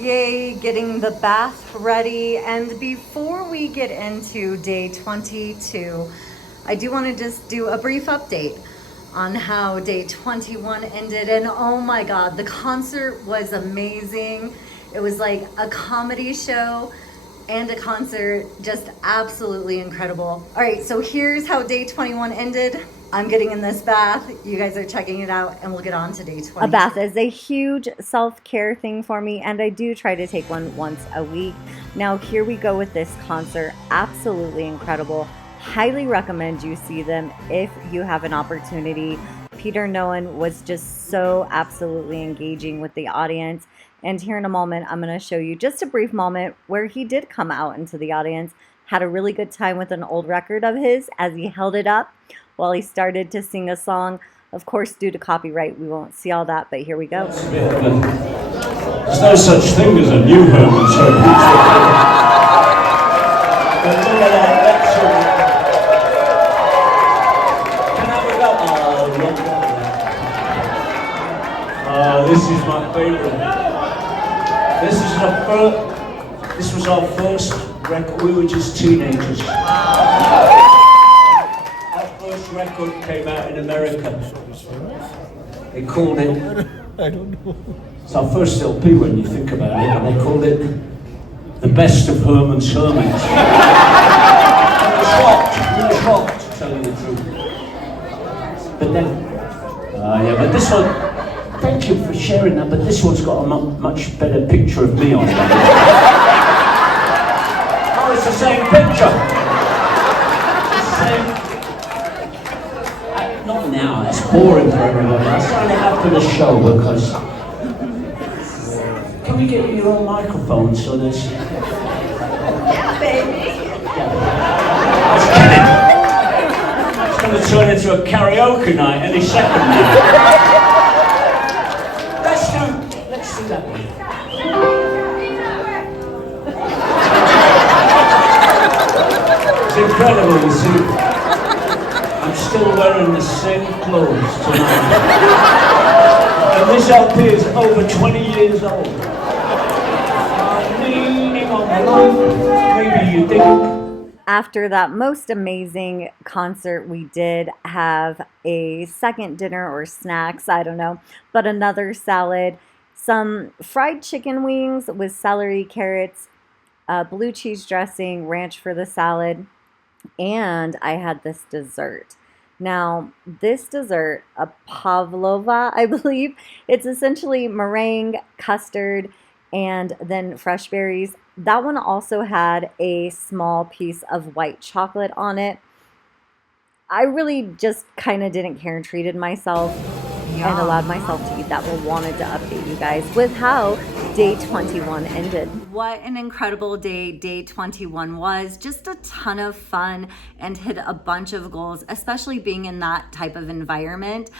Yay, getting the bath ready. And before we get into day 22, I do want to just do a brief update on how day 21 ended. And oh my God, the concert was amazing. It was like a comedy show and a concert, just absolutely incredible. All right, so here's how day 21 ended. I'm getting in this bath. You guys are checking it out, and we'll get on to day 20. A bath is a huge self-care thing for me, and I do try to take one once a week. Now, here we go with this concert. Absolutely incredible. Highly recommend you see them if you have an opportunity. Peter Noone was just so absolutely engaging with the audience. And here in a moment, I'm going to show you just a brief moment where he did come out into the audience, had a really good time with an old record of his as he held it up while he started to sing a song. Of course, due to copyright, we won't see all that, but here we go. There's no such thing as a new Hermans Hermits. But look at that, that's Can I have a go? This is my favourite. This was our first record. We were just teenagers. Record came out in America. They called it, I don't know. It's our first LP when you think about it, and they called it The Best of Hermans Hermits. We were shocked, to tell you the truth. But then, but this one, thank you for sharing that, but this one's got a much better picture of me on it. Oh, it's the same picture. Not now, that's boring for everybody. I signed it up for the show because... Can we get you your own microphone so there's... Yeah, baby. Yeah. I was kidding. It's going to turn into a karaoke night any second now. Let's do that one. It's incredible, you see. I'm still wearing the same clothes tonight. And this LP is over 20 years old. I'm leaning on the line. Maybe you think. After that most amazing concert, we did have a second dinner or snacks, I don't know, but another salad, some fried chicken wings with celery, carrots, blue cheese dressing, ranch for the salad, and I had this dessert. Now, this dessert, a pavlova, I believe, it's essentially meringue, custard, and then fresh berries. That one also had a small piece of white chocolate on it. I really just kind of didn't care and treated myself and allowed myself to eat that, but wanted to update you guys with how day 21 ended. What an incredible day 21 was. Just a ton of fun and hit a bunch of goals, especially being in that type of environment.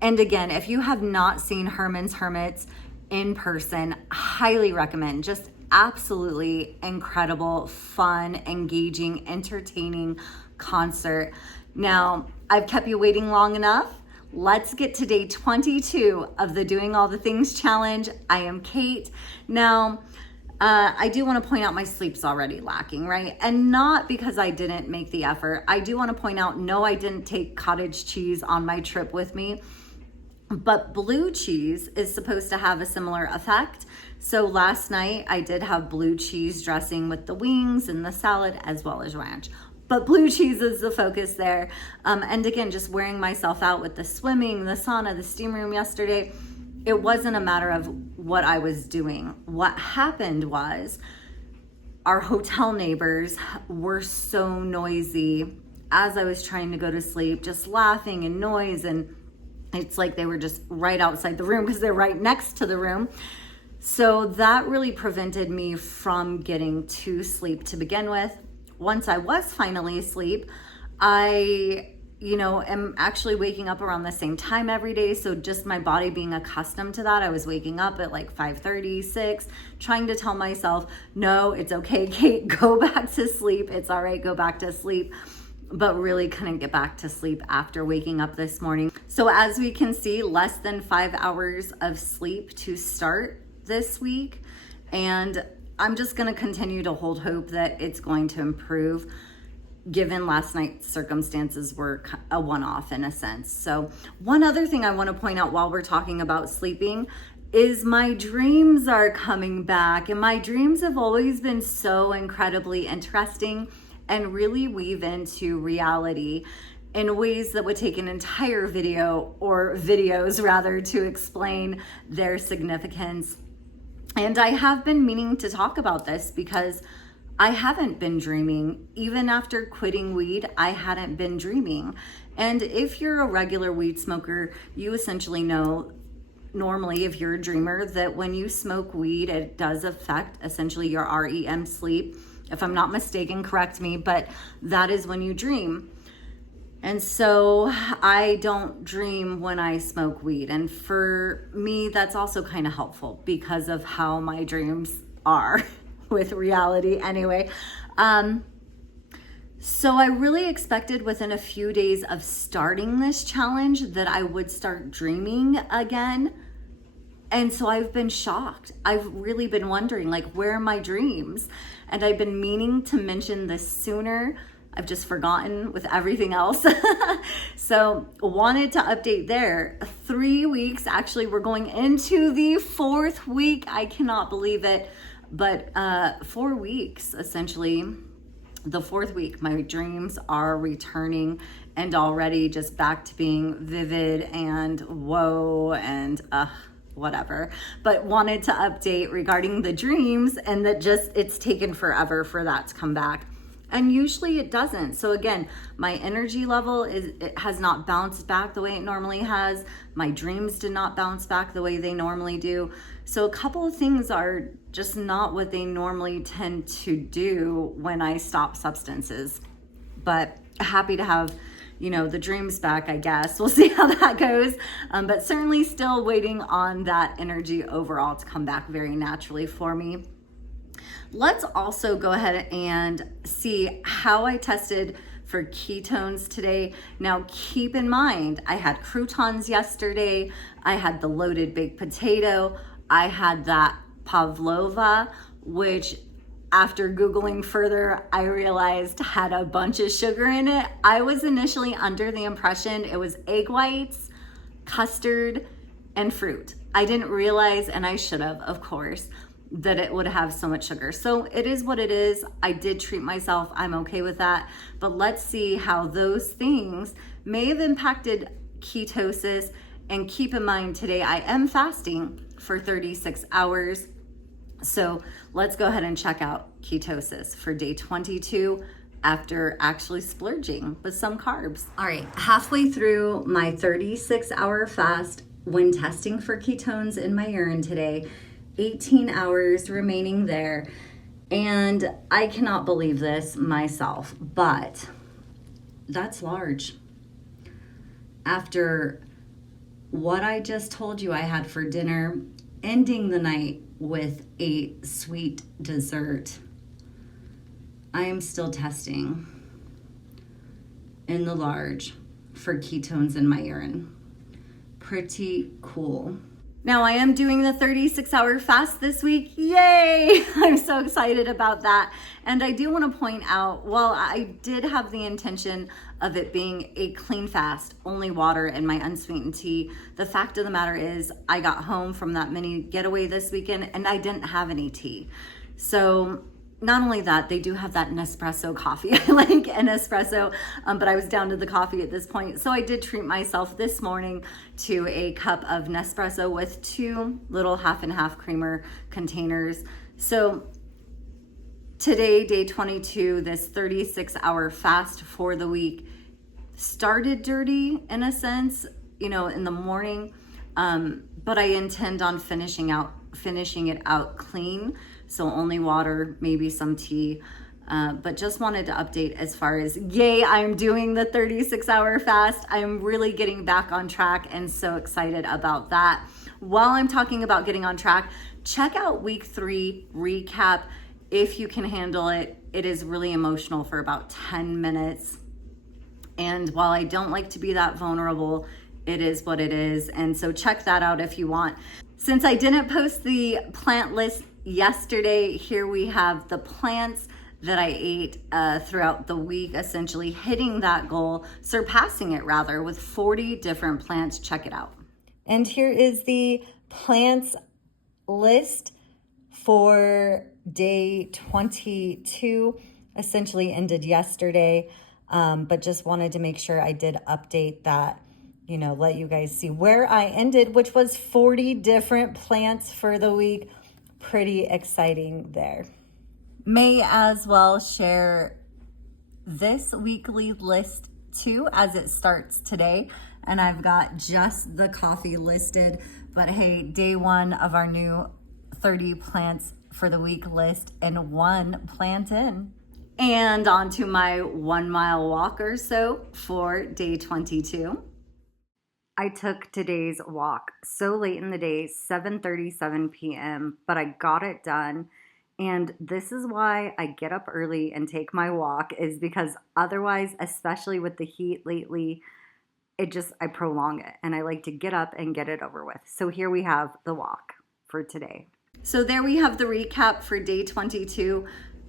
And again, if you have not seen Hermans Hermits in person, highly recommend. Just absolutely incredible, fun, engaging, entertaining concert. Now, I've kept you waiting long enough. Let's get to day 22 of the Doing All the Things challenge. I am Kate. Now, I do want to point out my sleep's already lacking, right? And not because I didn't make the effort. I do want to point out, no, I didn't take cottage cheese on my trip with me, but blue cheese is supposed to have a similar effect. So last night I did have blue cheese dressing with the wings and the salad as well as ranch. But blue cheese is the focus there. And again, just wearing myself out with the swimming, the sauna, the steam room yesterday, it wasn't a matter of what I was doing. What happened was our hotel neighbors were so noisy as I was trying to go to sleep, just laughing and noise. And it's like they were just right outside the room because they're right next to the room. So that really prevented me from getting to sleep to begin with. Once I was finally asleep, I, am actually waking up around the same time every day. So just my body being accustomed to that, I was waking up at like 5:30, 6, trying to tell myself, no, it's okay, Kate, go back to sleep. It's all right, go back to sleep. But really couldn't get back to sleep after waking up this morning. So as we can see, less than 5 hours of sleep to start this week. And I'm just going to continue to hold hope that it's going to improve, given last night's circumstances were a one-off in a sense. So one other thing I want to point out while we're talking about sleeping is my dreams are coming back. And my dreams have always been so incredibly interesting and really weave into reality in ways that would take an entire video, or videos rather, to explain their significance. And I have been meaning to talk about this because I haven't been dreaming. Even after quitting weed, I hadn't been dreaming. And if you're a regular weed smoker, you essentially know, normally if you're a dreamer, that when you smoke weed, it does affect essentially your REM sleep. If I'm not mistaken, correct me, but that is when you dream. And so I don't dream when I smoke weed. And for me, that's also kind of helpful because of how my dreams are with reality anyway. So I really expected within a few days of starting this challenge that I would start dreaming again. And so I've been shocked. I've really been wondering, like, where are my dreams? And I've been meaning to mention this sooner. I've just forgotten with everything else. So wanted to update there. 3 weeks, actually, we're going into the 4th week. I cannot believe it. But 4 weeks, essentially, the 4th week, my dreams are returning and already just back to being vivid and whoa and whatever. But wanted to update regarding the dreams, and that just, it's taken forever for that to come back. And usually it doesn't. So again, my energy level it has not bounced back the way it normally has. My dreams did not bounce back the way they normally do. So a couple of things are just not what they normally tend to do when I stop substances. But happy to have, the dreams back, I guess. We'll see how that goes. But certainly still waiting on that energy overall to come back very naturally for me. Let's also go ahead and see how I tested for ketones today. Now, keep in mind, I had croutons yesterday. I had the loaded baked potato. I had that pavlova, which after Googling further, I realized had a bunch of sugar in it. I was initially under the impression it was egg whites, custard, and fruit. I didn't realize, and I should have, of course, that it would have so much sugar. So it is what it is. I did treat myself. I'm okay with that. But let's see how those things may have impacted ketosis. And keep in mind, today I am fasting for 36 hours. So let's go ahead and check out ketosis for day 22 after actually splurging with some carbs. All right, halfway through my 36-hour fast when testing for ketones in my urine today, 18 hours remaining there. And I cannot believe this myself, but that's large. After what I just told you I had for dinner, ending the night with a sweet dessert, I am still testing in the large for ketones in my urine. Pretty cool. Now I am doing the 36-hour fast this week. Yay! I'm so excited about that. And I do want to point out, while I did have the intention of it being a clean fast, only water and my unsweetened tea, the fact of the matter is I got home from that mini getaway this weekend and I didn't have any tea. So not only that, they do have that Nespresso coffee. I like an espresso, but I was down to the coffee at this point. So I did treat myself this morning to a cup of Nespresso with 2 little half and half creamer containers. So today, day 22, this 36-hour fast for the week started dirty in a sense, in the morning, but I intend on finishing it out clean. So only water, maybe some tea, but just wanted to update as far as, yay, I'm doing the 36-hour fast. I'm really getting back on track and so excited about that. While I'm talking about getting on track, check out week 3 recap if you can handle it. It is really emotional for about 10 minutes. And while I don't like to be that vulnerable, it is what it is. And so check that out if you want. Since I didn't post the plant list yesterday, here we have the plants that I ate throughout the week, essentially hitting that goal, surpassing it rather, with 40 different plants. Check it out. And here is the plants list for day 22, essentially ended yesterday, but just wanted to make sure I did update that, you know, let you guys see where I ended, which was 40 different plants for the week. Pretty exciting there. May as well share this weekly list too, as it starts today. And I've got just the coffee listed, but hey, day one of our new 30 plants for the week list and 1 plant in. And on to my 1 mile walk or so for day 22. I took today's walk so late in the day, 7:37 p.m., but I got it done. And this is why I get up early and take my walk, is because otherwise, especially with the heat lately, I prolong it and I like to get up and get it over with. So here we have the walk for today. So there we have the recap for day 22.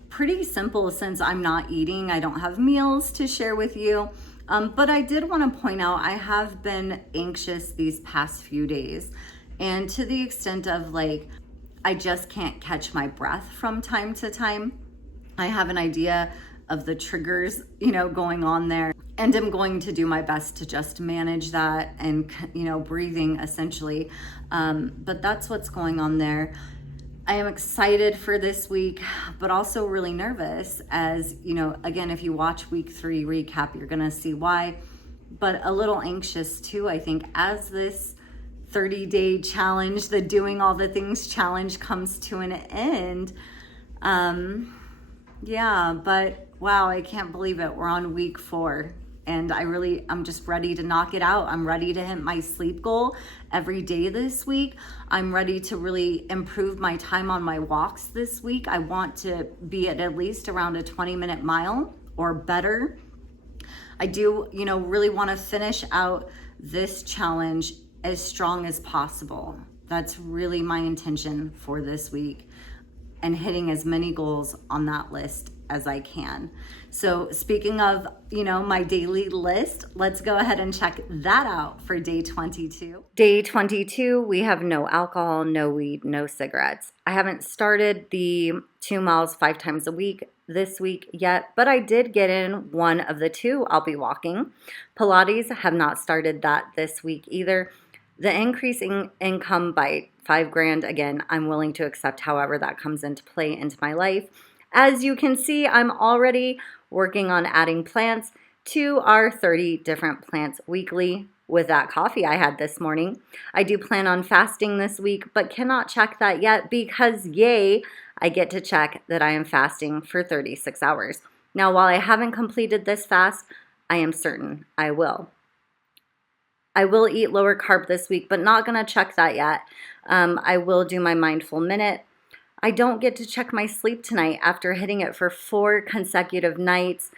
Pretty simple since I'm not eating. I don't have meals to share with you. But I did want to point out I have been anxious these past few days. And to the extent of like, I just can't catch my breath from time to time. I have an idea of the triggers, going on there. And I'm going to do my best to just manage that and, breathing essentially. But that's what's going on there. I am excited for this week, but also really nervous as, again, if you watch week 3 recap, you're going to see why, but a little anxious too, I think, as this 30-day challenge, the doing all the things challenge comes to an end. But wow, I can't believe it. We're on week 4. And I'm just ready to knock it out. I'm ready to hit my sleep goal every day this week. I'm ready to really improve my time on my walks this week. I want to be at least around a 20-minute mile or better. I do, really want to finish out this challenge as strong as possible. That's really my intention for this week, and hitting as many goals on that list as I can. So speaking of, my daily list, let's go ahead and check that out for day 22. Day 22, we have no alcohol, no weed, no cigarettes. I haven't started the 2 miles 5 times a week this week yet, but I did get in one of the 2 I'll be walking. Pilates, have not started that this week either. The increasing income by $5,000, again, I'm willing to accept however that comes into play into my life. As you can see, I'm already working on adding plants to our 30 different plants weekly with that coffee I had this morning. I do plan on fasting this week, but cannot check that yet because, yay, I get to check that I am fasting for 36 hours. Now, while I haven't completed this fast, I am certain I will. I will eat lower carb this week, but not going to check that yet. I will do my mindful minute. I don't get to check my sleep tonight after hitting it for 4 consecutive nights,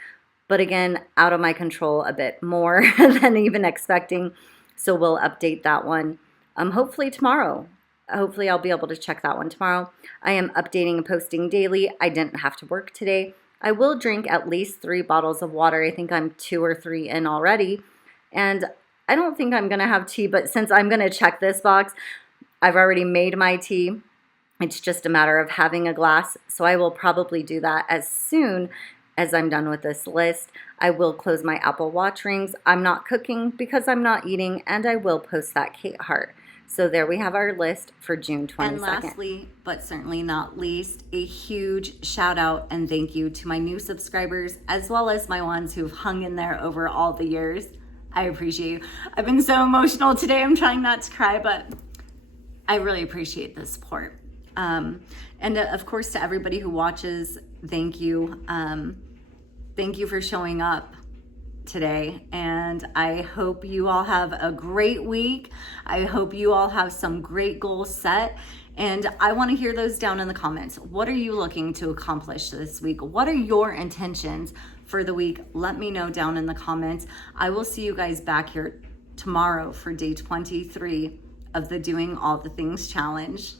but again, out of my control a bit more than even expecting. So we'll update that one hopefully tomorrow. Hopefully I'll be able to check that one tomorrow. I am updating and posting daily. I didn't have to work today. I will drink at least 3 bottles of water. I think I'm 2 or 3 in already. And I don't think I'm going to have tea, but since I'm going to check this box, I've already made my tea. It's just a matter of having a glass, so I will probably do that as soon as I'm done with this list. I will close my Apple Watch rings. I'm not cooking because I'm not eating, and I will post that Kate heart. So there we have our list for June 22nd. And lastly, but certainly not least, a huge shout out and thank you to my new subscribers, as well as my ones who've hung in there over all the years. I appreciate you. I've been so emotional today. I'm trying not to cry, but I really appreciate the support. And of course, to everybody who watches, thank you. Thank you for showing up today. And I hope you all have a great week. I hope you all have some great goals set. And I want to hear those down in the comments. What are you looking to accomplish this week? What are your intentions for the week? Let me know down in the comments. I will see you guys back here tomorrow for day 23 of the Doing All the Things Challenge.